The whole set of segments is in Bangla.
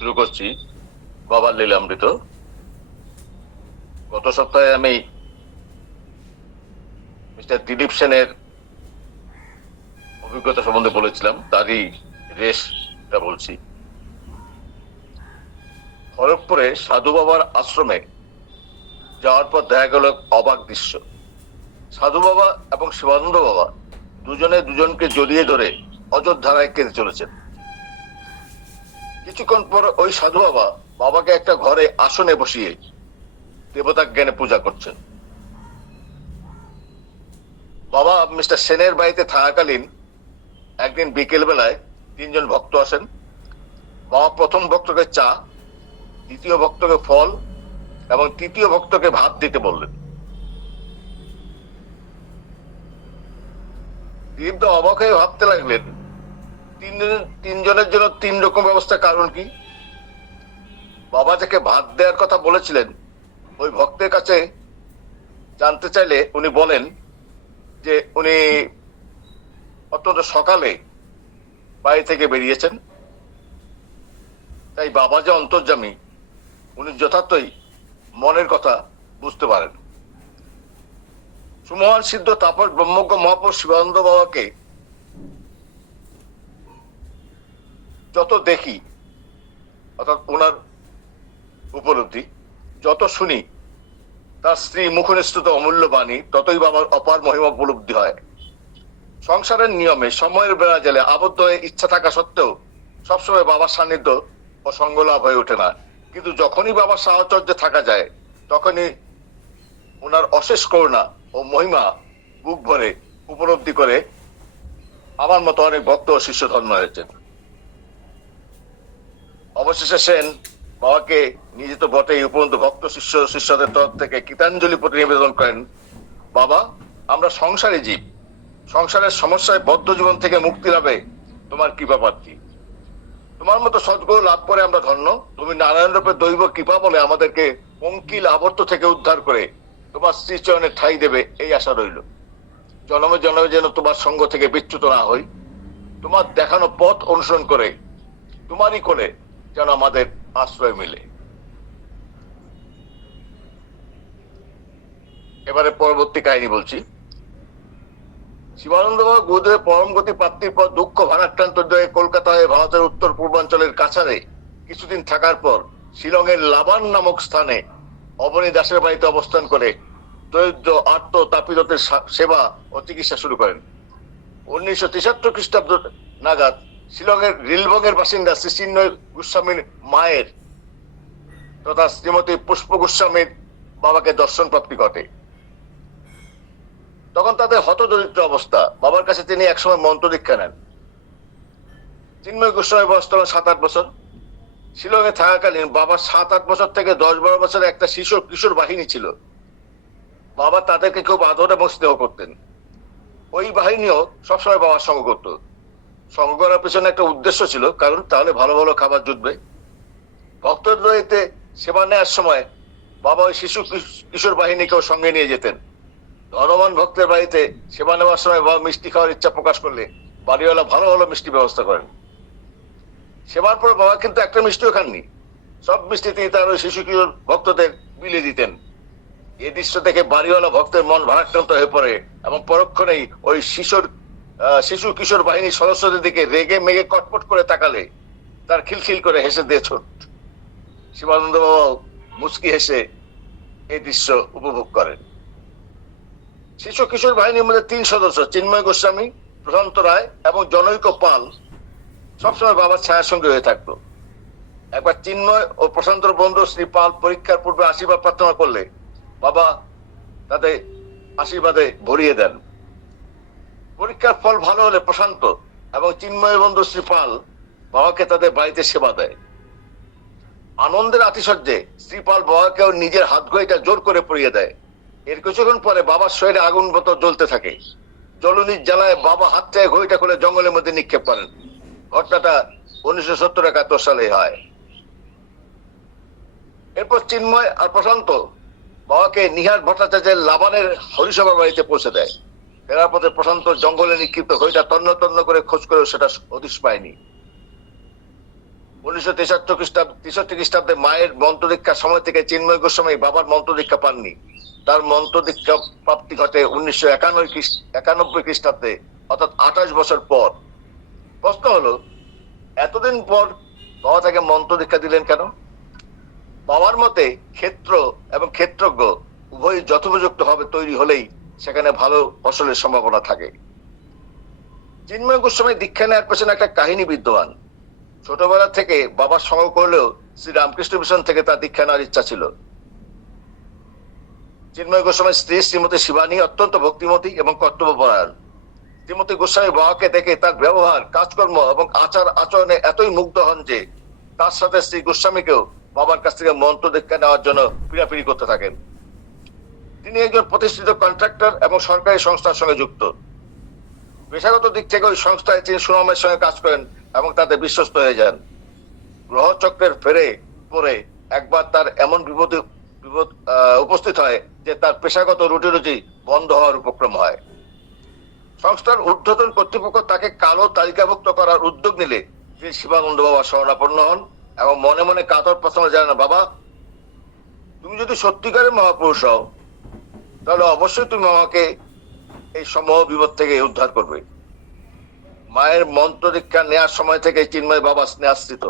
শুরু করছি বাবার লীলামৃত। গত সপ্তাহে আমি মিস্টার দিলীপ সেনের অভিজ্ঞতা সম্বন্ধে বলেছিলাম, তারই রেশটা বলছি। খড়গপুরে সাধু বাবার আশ্রমে যাওয়ার পর দেখা গেল অবাক দৃশ্য। সাধু বাবা এবং শিবানন্দ বাবা দুজনে দুজনকে জড়িয়ে ধরে অযোধ্যায় কেঁদে চলেছেন। কিছুক্ষণ পর ওই সাধু বাবা বাবাকে একটা ঘরে আসনে বসিয়ে দেবতা জ্ঞানে পূজা করছেন। বাবা মিস্টার সেনের বাড়িতে থাকাকালীন একদিন বিকেল বেলায় তিনজন ভক্ত আসেন। বাবা প্রথম ভক্তকে চা, দ্বিতীয় ভক্তকে ফল এবং তৃতীয় ভক্তকে ভাত দিতে বললেন। দিলীপ তো অবাক হয়ে ভাবতে লাগলেন, তিনজনের জন্য তিন রকম ব্যবস্থা, কারণ কি? বাবা যাকে ভাত দেওয়ার কথা বলেছিলেন ওই ভক্তের কাছে জানতে চাইলে উনি বলেন যে উনি অত্যন্ত সকালে বাড়ি থেকে বেরিয়েছেন, তাই বাবা যে অন্তর্যামী উনি যথার্থই মনের কথা বুঝতে পারেন। সুমহান সিদ্ধ তাপস ব্রহ্মজ্ঞ মহাপুরুষ শিবানন্দ বাবাকে যত দেখি, অর্থাৎ ওনার উপলব্ধি যত শুনি, তার স্ত্রী মুখনিষ্ঠিত অমূল্য বাণী, ততই বাবার অপার মহিমা উপলব্ধি হয়। সংসারের নিয়মে সময়ের বেড়া জেলে আবদ্ধ হয়ে ইচ্ছা থাকা সত্ত্বেও সবসময় বাবার সান্নিধ্য ও সঙ্গ লাভ হয়ে ওঠে না, কিন্তু যখনই বাবার সাহচর্যে থাকা যায় তখনই ওনার অশেষ করুণা ও মহিমা বুক ভরে উপলব্ধি করে আমার মতো অনেক ভক্ত ও শিষ্য ধন্য হয়েছেন। অবশেষে সেন বাবাকে নিজে তো বটেই, উপরন্তু ভক্ত শিষ্যদের তরফ থেকে কৃতাঞ্জলি প্রতিনিবেদন করেন। বাবা, আমরা সংসারী জীব, সংসারের সমস্যায় বদ্ধ জীবন থেকে মুক্তি লাভে তোমার কৃপা প্রার্থী। তোমার মতো সদ্গুরু লাভ করে আমরা ধন্য। তুমি নারায়ণ রূপে দৈব কৃপা বলে আমাদেরকে পঙ্কিল আবর্ত থেকে উদ্ধার করে তোমার শ্রীচরণে ঠাঁই দেবে, এই আশা রইল। জন্মে জন্মে যেন তোমার সঙ্গ থেকে বিচ্যুত না হই, তোমার দেখানো পথ অনুসরণ করে তোমারই কোলে যেন আমাদের আশ্রয় মিলে। এবারে পরবর্তী কাহিনী বলছি। শিবানন্দ বাবা গুরুদেবের পরম গতি প্রাপ্তির পর দুঃখ ভারাক্রান্ত হয়ে কলকাতা হয়ে ভারতের উত্তর পূর্বাঞ্চলের কাছারে কিছুদিন থাকার পর শিলংয়ের লাবান নামক স্থানে অবনী দাসের বাড়িতে অবস্থান করে দরিদ্র আর্ত তাপিতদের সেবা ও চিকিৎসা শুরু করেন। 1973 খ্রিস্টাব্দ নাগাদ শিলংয়ের রিলবঙ্গের বাসিন্দা শ্রী চিন্ময় গোস্বামীর মায়ের তথা শ্রীমতী পুষ্প গোস্বামীর বাবাকে দর্শন প্রাপ্তি ঘটে। তখন তাদের হতদরিদ্র অবস্থা। বাবার কাছে তিনি একসময় মন্ত্র দীক্ষা নেন। চিন্ময় গোস্বামী বয়স তখন 7-8 বছর। শিলংয়ে থাকাকালীন বাবার 7-8 বছর থেকে 10-12 বছরের একটা কিশোর বাহিনী ছিল। বাবা তাদেরকে খুব আদর এবং স্নেহ করতেন। ওই বাহিনীও সবসময় বাবার সঙ্গ করত। সঙ্গ করার পেছনে একটা উদ্দেশ্য ছিল, কারণ তাহলে ভালো ভালো খাবার জুটবে। ভক্তদের সেবা নেওয়ার সময় বাবা ওই কিশোর বাহিনীকেও সঙ্গে নিয়ে যেতেন। ধনবান ভক্তের বাড়িতে সেবা নেওয়ার সময় বাবা মিষ্টি খাওয়ার ইচ্ছা প্রকাশ করলে বাড়িওয়ালা ভালো ভালো মিষ্টি ব্যবস্থা করেন। সেবার পর বাবা কিন্তু একটা মিষ্টিও খাননি, সব মিষ্টি তিনি তার ওই কিশোর ভক্তদের বিলিয়ে দিতেন। এই দৃশ্য দেখে বাড়িওয়ালা ভক্তের মন ভারাক্রান্ত হয়ে পড়ে এবং পরক্ষণেই ওই কিশোর বাহিনীর সদস্যদের দিকে রেগে মেগে কটপট করে তাকালে তার খিলখিল করে হেসে দিয়ে ছোট। শিবানন্দ বাবা মুচকি হেসে এই দৃশ্য উপভোগ করেন। কিশোর বাহিনীর মধ্যে 3 সদস্য চিন্ময় গোস্বামী, প্রশান্ত রায় এবং জনৈক পাল সবসময় বাবার ছায়ার সঙ্গে হয়ে থাকতো। একবার চিন্ময় ও প্রশান্তর বন্ধু শ্রী পাল পরীক্ষার পূর্বে আশীর্বাদ প্রার্থনা করলে বাবা তাদের আশীর্বাদে ভরিয়ে দেন। পরীক্ষার ফল ভালো হলে প্রশান্ত এবং চিন্ময়ের বন্ধু শ্রী পাল বাবাকে তাদের বাড়িতে সেবা দেয়। আনন্দের আতিশয্যে শ্রীপাল বাবাকেও নিজের হাত ঘড়িটা জোর করে পরিয়ে দেয়। এর কিছুক্ষণ পরে বাবার শরীরে আগুন মতো জ্বলতে থাকে। জ্বলনির জ্বালায় বাবা হাত থেকে ঘড়িটা খুলে জঙ্গলের মধ্যে নিক্ষেপ করেন। ঘটনাটা 1970-71 সালে হয়। এরপর চিন্ময় আর প্রশান্ত বাবাকে নিহার ভট্টাচার্যের লাবানের হরিসভা বাড়িতে পৌঁছে দেয়। ফেরার পথে প্রশান্ত জঙ্গলে নিক্ষিপ্ত ঘড়িটা তন্ন তন্ন করে খোঁজ করেও সেটা হদিশ পায়নি। 1963 খ্রিস্টাব্দে মায়ের মন্ত্র দীক্ষার সময় থেকে চিন্ময় গোস্বামী বাবার মন্ত্র দীক্ষা পাননি। তার মন্ত্র দীক্ষা প্রাপ্তি ঘটে 1991 খ্রিস্টাব্দে, অর্থাৎ 28 বছর পর। প্রশ্ন হলো, এতদিন পর বাবা তাকে মন্ত্র দীক্ষা দিলেন কেন? বাবার মতে ক্ষেত্র এবং ক্ষেত্রজ্ঞ উভয় যথোপযুক্ত ভাবে তৈরি হলেই সেখানে ভালো ফসলের সম্ভাবনা থাকে। চিন্ময় গোস্বামী দীক্ষা নেওয়ার পেছনে একটা কাহিনী বিদ্যমান। ছোটবেলা থেকে বাবার সঙ্গ করলেও শ্রী রামকৃষ্ণ মিশন থেকে তার দীক্ষা নেওয়ার ইচ্ছা ছিল। চিন্ময় গোস্বামীর স্ত্রী শ্রীমতী শিবানী অত্যন্ত ভক্তিমতী এবং কর্তব্যপরায়ণ। শ্রীমতী গোস্বামী বাবাকে দেখে তার ব্যবহার, কাজকর্ম এবং আচার আচরণে এতই মুগ্ধ হন যে তার সাথে শ্রী গোস্বামীকেও বাবার কাছ থেকে মন্ত্র দীক্ষা নেওয়ার জন্য পিড়াপিড়ি করতে থাকেন। তিনি একজন প্রতিষ্ঠিত কন্ট্রাক্টর এবং সরকারি সংস্থার সঙ্গে যুক্ত। পেশাগত দিক থেকে ওই সংস্থায় তিনি সুনামের সঙ্গে কাজ করেন এবং তাতে বিশ্বস্ত হয়ে যান। গ্রহচক্রের ফেরে পরে একবার তার এমন বিপদ উপস্থিত হয় যে তার পেশাগত রুটি বন্ধ হওয়ার উপক্রম হয়। সংস্থার ঊর্ধ্বতন কর্তৃপক্ষ তাকে কালো তালিকাভুক্ত করার উদ্যোগ নিলে তিনি শিবানন্দ বাবা শরণাপন্ন হন এবং মনে মনে কাতর প্রশ্ন জানান, বাবা, তুমি যদি সত্যিকারের মহাপুরুষ হও তাহলে অবশ্যই তুমি আমাকে এই সমূহ বিপদ থেকে উদ্ধার করবে। মায়ের মন্ত্র দীক্ষা নেওয়ার সময় থেকে চিন্ময় বাবা স্নেহাশ্রিত।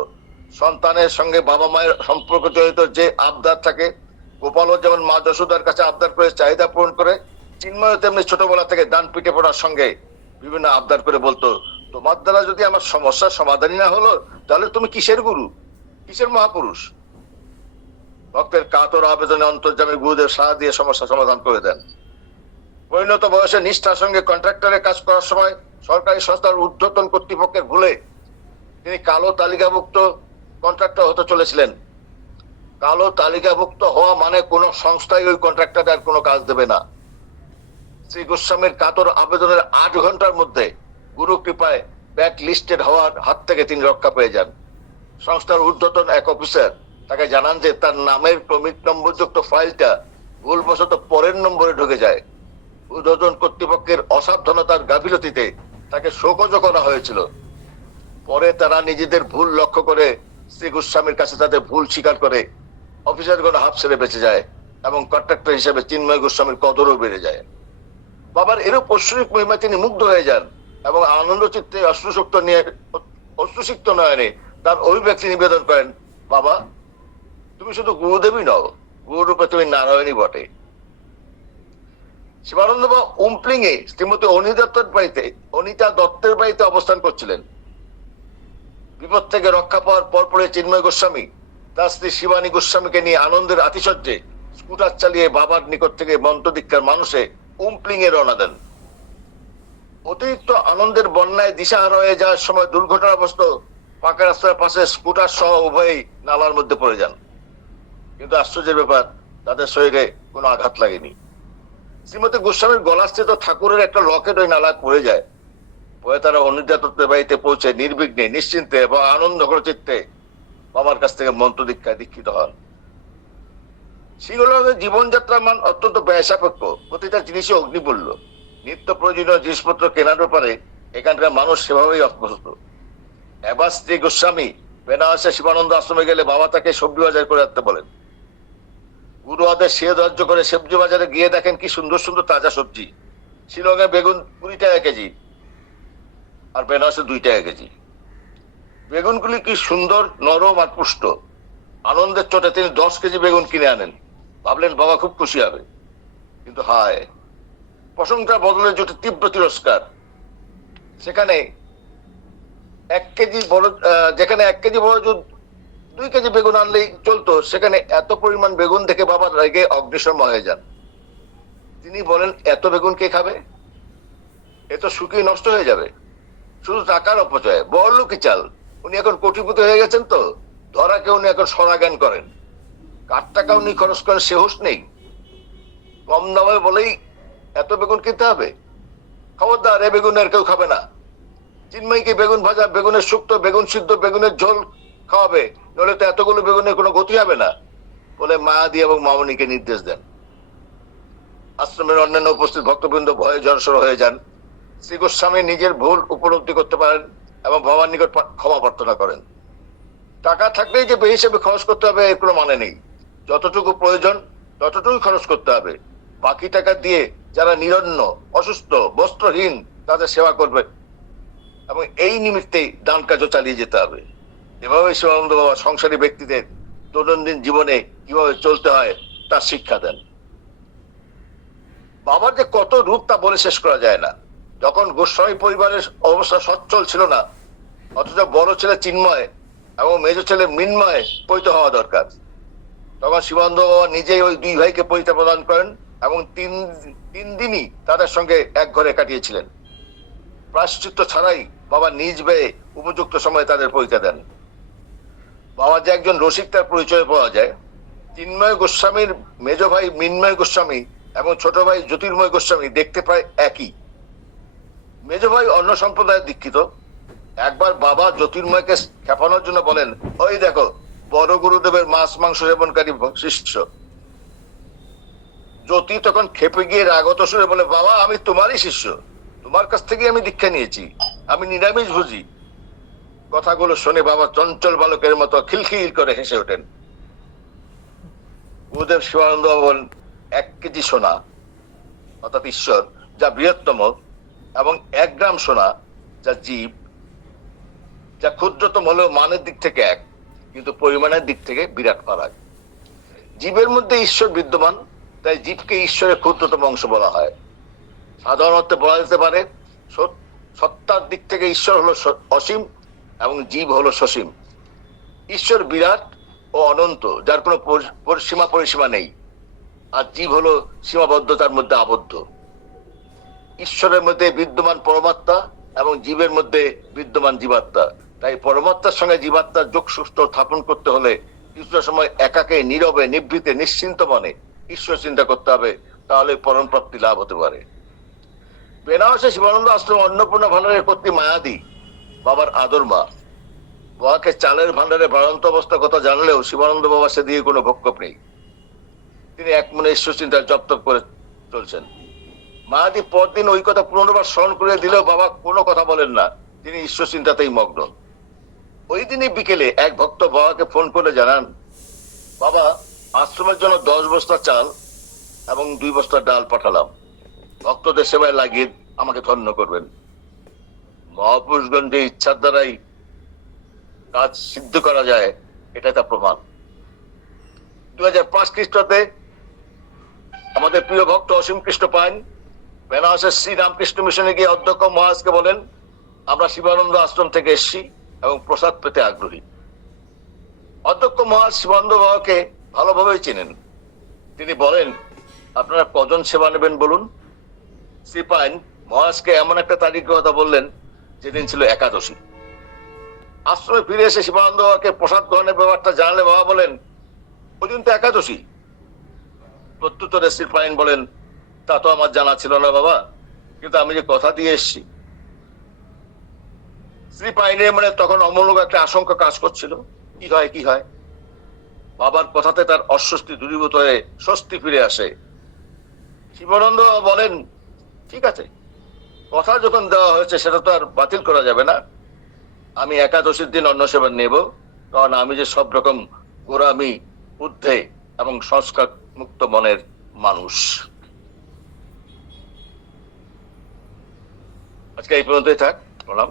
সন্তানের সঙ্গে বাবা মায়ের সম্পর্ক জড়িত যে আবদার থাকে, গোপালও যেমন মা যশোদার কাছে আবদার করে চাহিদা পূরণ করে, চিন্ময় তেমনি ছোটবেলা থেকে ডান পিঠে পড়ার সঙ্গে বিভিন্ন আবদার করে বলতো, তোমার দ্বারা যদি আমার সমস্যার সমাধানই না হলো তাহলে তুমি কিসের গুরু, কিসের মহাপুরুষ? ভক্তের কাতর আবেদনে অন্তর্যামী গুরুদেব সাড়া দিয়ে সমস্যা সমাধান করে দেন। পরিণত বয়সে নিষ্ঠার সঙ্গে কন্ট্রাক্টরের কাজ করার সময় সরকারি সংস্থার ঊর্ধ্বতন কর্তৃপক্ষের ভুলে তিনি কালো তালিকাভুক্ত কন্ট্রাক্টর হতে চলেছিলেন। কালো তালিকাভুক্ত হওয়া মানে কোন সংস্থায় ওই কন্ট্রাক্টর কোনো কাজ দেবে না। শ্রী গোস্বামীর কাতর আবেদনের 8 ঘন্টার মধ্যে গুরু কৃপায় ব্যাক লিস্টেড হওয়ার হাত থেকে তিনি রক্ষা পেয়ে যান। সংস্থার ঊর্ধ্বতন এক অফিসার তাকে জানান যে তার নামের ক্রমিক নম্বরযুক্ত ফাইলটা ভুলবশত পরের নম্বরে ঢুকে যায়। ঊর্ধ্বতন কর্তৃপক্ষের অসাবধানতার গাফিলতিতে তাকে শোকজ করা হয়েছিল। পরে তারা নিজেদের ভুল লক্ষ্য করে শ্রী গোস্বামীর কাছে তাদের ভুল স্বীকার করে অফিসারগণ হাফ ছেড়ে বেঁচে যায় এবং কন্ট্রাক্টর হিসেবে চিন্ময় গোস্বামীর কদরও বেড়ে যায়। বাবার এরূপ ঐশ্বরিক মহিমায় তিনি মুগ্ধ হয়ে যান এবং আনন্দ চিত্তে অশ্রুসিক্ত নয়নে তার অভিব্যক্তি নিবেদন করেন, বাবা, তুমি শুধু গুরুদেবী নও, গুরুরূপে তুমি নারায়ণী বটে। শিবানন্দ বাবা উমপ্লিং এ শ্রীমতী অনিতা দত্তের বাড়িতে অবস্থান করছিলেন। বিপদ থেকে রক্ষা পাওয়ার পরপরে চিন্ময় গোস্বামী তার স্ত্রী শিবানী গোস্বামীকে নিয়ে আনন্দের আতিশয্যে স্কুটার চালিয়ে বাবার নিকট থেকে মন্ত্র দীক্ষার মানুষে উমপ্লিং এ রওনা দেন। অতিরিক্ত আনন্দের বন্যায় দিশাহারা হয়ে যাওয়ার সময় দুর্ঘটনাগ্রস্ত পাকা রাস্তার পাশে স্কুটার সহ উভয়ই নালার মধ্যে পড়ে যান। কিন্তু আশ্চর্যের ব্যাপার, তাদের শরীরে কোনো আঘাত লাগেনি। শ্রীমতী গোস্বামীর গলাস্থিত ঠাকুরের একটা লকেট ওই নালায় পড়ে যায়। পরে তারা অনিতা দত্তের বাড়িতে পৌঁছে নির্বিঘ্নে, নিশ্চিন্তে এবং আনন্দ চিত্তে বাবার কাছ থেকে মন্ত্র দীক্ষায় দীক্ষিত হন। সিংহলের জীবনযাত্রার মান অত্যন্ত ব্যয় সাপেক্ষ, প্রতিটা জিনিসই অগ্নিমূল্য। নিত্য প্রয়োজনীয় জিনিসপত্র কেনার ব্যাপারে এখানকার মানুষ সেভাবেই অভ্যস্ত। এবার শ্রী গোস্বামী বেনারসে শিবানন্দ আশ্রমে গেলে বাবা তাকে সবজি বাজার করে রাখতে বলেন। গুরু আদেশ সে ধার্য করে সবজি বাজারে গিয়ে দেখেন কি সুন্দর সুন্দর তাজা সবজি। শিলংয়ে বেগুন 20 টাকা কেজি আর বেনারসে 2 টাকা কেজি। বেগুনগুলি কি সুন্দর, নরম আর পুষ্ট। আনন্দের চোটে তিনি 10 কেজি বেগুন কিনে আনেন। ভাবলেন বাবা খুব খুশি হবে, কিন্তু হায়, প্রশংসার বদলে জোটে তীব্র তিরস্কার। যেখানে 1 কেজি বড় 2 কেজি বেগুন আনলেই চলতো, সেখানে এত পরিমাণ বেগুন দেখে বাবা রেগে অগ্নিশর্মা হয়ে যান। তিনি বলেন, এত বেগুন কে খাবে? এ তো শুকিয়ে নষ্ট হয়ে যাবে। শুধু টাকার অপচয়, বড়লোকি চাল। উনি এখন কোটিপতি হয়ে গেছেন তো, ধরাকে উনি এখন সরাজ্ঞান করেন। কার টাকা উনি খরচ করেন সে হুঁশ নেই। কম দামে বলেই এত বেগুন কিনতে হবে? খবরদার, এ বেগুন আর কেউ খাবে না। চিন্ময়কে বেগুন ভাজা, বেগুনের শুক্তো, বেগুন সিদ্ধ, বেগুনের ঝোল খাওয়াবে, নইলে তো এতগুলো বেগুনের কোনো গতি হবে না বলে মায়াদি এবং মামনিকে নির্দেশ দেন। আশ্রমের অন্যান্য উপস্থিত ভক্তবৃন্দ ভয়ে জড়সড় হয়ে যান। শ্রী গোস্বামী নিজের ভুল উপলব্ধি করতে পারেন এবং বাবার নিকট ক্ষমা প্রার্থনা করেন। টাকা থাকলেই যে বেশি হিসেবে খরচ করতে হবে এর কোনো মানে নেই। যতটুকু প্রয়োজন ততটুকু খরচ করতে হবে। বাকি টাকা দিয়ে যারা নিরন্ন, অসুস্থ, বস্ত্রহীন তাদের সেবা করবে এবং এই নিমিত্তেই দান কাজও চালিয়ে যেতে হবে। এভাবে শিবানন্দ বাবা সংসারী ব্যক্তিদের দৈনন্দিন জীবনে কিভাবে চলতে হয় তার শিক্ষা দেন। বাবার যে কত রূপ তা বলে শেষ করা যায় না। যখন গোস্বামী পরিবারের অবস্থা সচ্ছল ছিল না, অথচ বড় ছেলে চিন্ময় এবং মেজ ছেলে মৃন্ময় পৈত হওয়া দরকার, তখন শিবানন্দ বাবা নিজেই ওই দুই ভাইকে পৈতা প্রদান করেন এবং তিন দিনই তাদের সঙ্গে এক ঘরে কাটিয়েছিলেন। প্রায়শ্চিত্ত ছাড়াই বাবা নিজ ব্যয়ে উপযুক্ত সময়ে তাদের পৈতা দেন। বাবা যে একজন রসিক তার পরিচয় পাওয়া যায়। চিন্ময় গোস্বামীর মেজ ভাই মৃন্ময় গোস্বামী এবং ছোট ভাই জ্যোতির্ময় গোস্বামী দেখতে প্রায় একই। মেজ ভাই অন্য সম্প্রদায়ের দীক্ষিত। একবার বাবা জ্যোতির্ময়কে খেপানোর জন্য বলেন, ওই দেখো বড় গুরুদেবের মাছ মাংস সেবনকারী শিষ্য। জ্যোতি তখন খেপে গিয়ে রাগত সুরে বলে, বাবা আমি তোমারই শিষ্য, তোমার কাছ থেকে আমি দীক্ষা নিয়েছি, আমি নিরামিষ ভুজি। কথাগুলো শুনে বাবা চঞ্চল বালকের মতো খিলখিল করে হেসে ওঠেন। গুরুদেব শিবানন্দ বলেন, 1 কেজি সোনা অর্থাৎ ঈশ্বর যা বৃহত্তম এবং 1 গ্রাম সোনা যা জীব, যা ক্ষুদ্রতম হলেও মানের দিক থেকে এক, কিন্তু পরিমাণের দিক থেকে বিরাট ফারাক। জীবের মধ্যে ঈশ্বর বিদ্যমান, তাই জীবকে ঈশ্বরের ক্ষুদ্রতম অংশ বলা হয়। সাধারণ অর্থে বলা যেতে পারে সত্তার দিক থেকে ঈশ্বর হলো অসীম এবং জীব হলো সসীম। ঈশ্বর বিরাট ও অনন্ত, যার কোনো সীমা পরিসীমা নেই, আর জীব হলো সীমাবদ্ধতার মধ্যে আবদ্ধ। ঈশ্বরের মধ্যে বিদ্যমান পরমাত্মা এবং জীবের মধ্যে বিদ্যমান জীবাত্মা। তাই পরমাত্মার সঙ্গে জীবাত্মার যোগসূত্র স্থাপন করতে হলে কিছুটা সময় একাকে নীরবে নিভৃতে নিশ্চিন্ত মনে ঈশ্বর চিন্তা করতে হবে, তাহলে পরম প্রাপ্তি লাভ হতে পারে। বেনারসে শিবানন্দ আশ্রম অন্নপূর্ণা ভান্ডারের কর্ত্রী মায়াদি বাবার আদর মা। বাবাকে চালের ভান্ডারে বাড়ন্ত অবস্থার কথা জানলেও শিবানন্দ বাবা সে দিয়ে কোনো ভক্ষেপ নেই। তিনি এক মনে ঈশ্বর চিন্তায় জপ তপ করে চলছেন। মায়াদি পরদিন ওই কথা পুনর্বার স্মরণ করে দিলেও বাবা কোনো কথা বলেন না, তিনি ঈশ্বর চিন্তাতেই মগ্ন। ওই দিনই বিকেলে এক ভক্ত বাবাকে ফোন করে জানান, বাবা আশ্রমের জন্য 10 বস্তা চাল এবং 2 বস্তা ডাল পাঠালাম, ভক্তদের সেবায় লাগিয়ে আমাকে ধন্য করবেন। মহাপুরুষগণ যে ইচ্ছার দ্বারাই কাজ সিদ্ধ করা যায়, এটা তার প্রমাণ। 2005 খ্রিস্টাব্দে আমাদের প্রিয় ভক্ত অসীম কৃষ্ণ পাইন বেনারসের শ্রী রামকৃষ্ণ মিশনে গিয়ে অধ্যক্ষ মহারাজকে বলেন, আমরা শিবানন্দ আশ্রম থেকে এসেছি এবং প্রসাদ পেতে আগ্রহী। অধ্যক্ষ মহারাজ শিবানন্দ বাবাকে ভালোভাবেই চেনেন। তিনি বলেন, আপনারা কজন সেবা নেবেন বলুন। শ্রী পাইন মহারাজকে এমন একটা তারিখের কথা বললেন যেদিন ছিল একাদশী। আশ্রমে ফিরে এসে শিবানন্দ বাবাকে প্রসাদ গ্রহণের ব্যাপারটা জানালে বাবা বলেন, ওই দিন তো একাদশী। প্রত্যুত্তরে শ্রী পাইন বলেন, তা তো আমার জানা ছিল না বাবা, কিন্তু আমি যে কথা দিয়ে এসেছি। শ্রী পাইনের মানে তখন অমূলক একটা আশঙ্কা কাজ করছিল, কি হয়। বাবার কথাতে তার অস্বস্তি দূরীভূত হয়ে স্বস্তি ফিরে আসে। শিবানন্দ বলেন, ঠিক আছে, কথা যখন দেওয়া হয়েছে সেটা তো আর বাতিল করা যাবে না। আমি একাদশীর দিন অন্ন সেবন নেব, কারণ আমি যে সব রকম গোড়ামি ঊর্ধ্বে এবং সংস্কার মুক্ত মনের মানুষ। আজকে এই পর্যন্তই থাক। প্রণাম।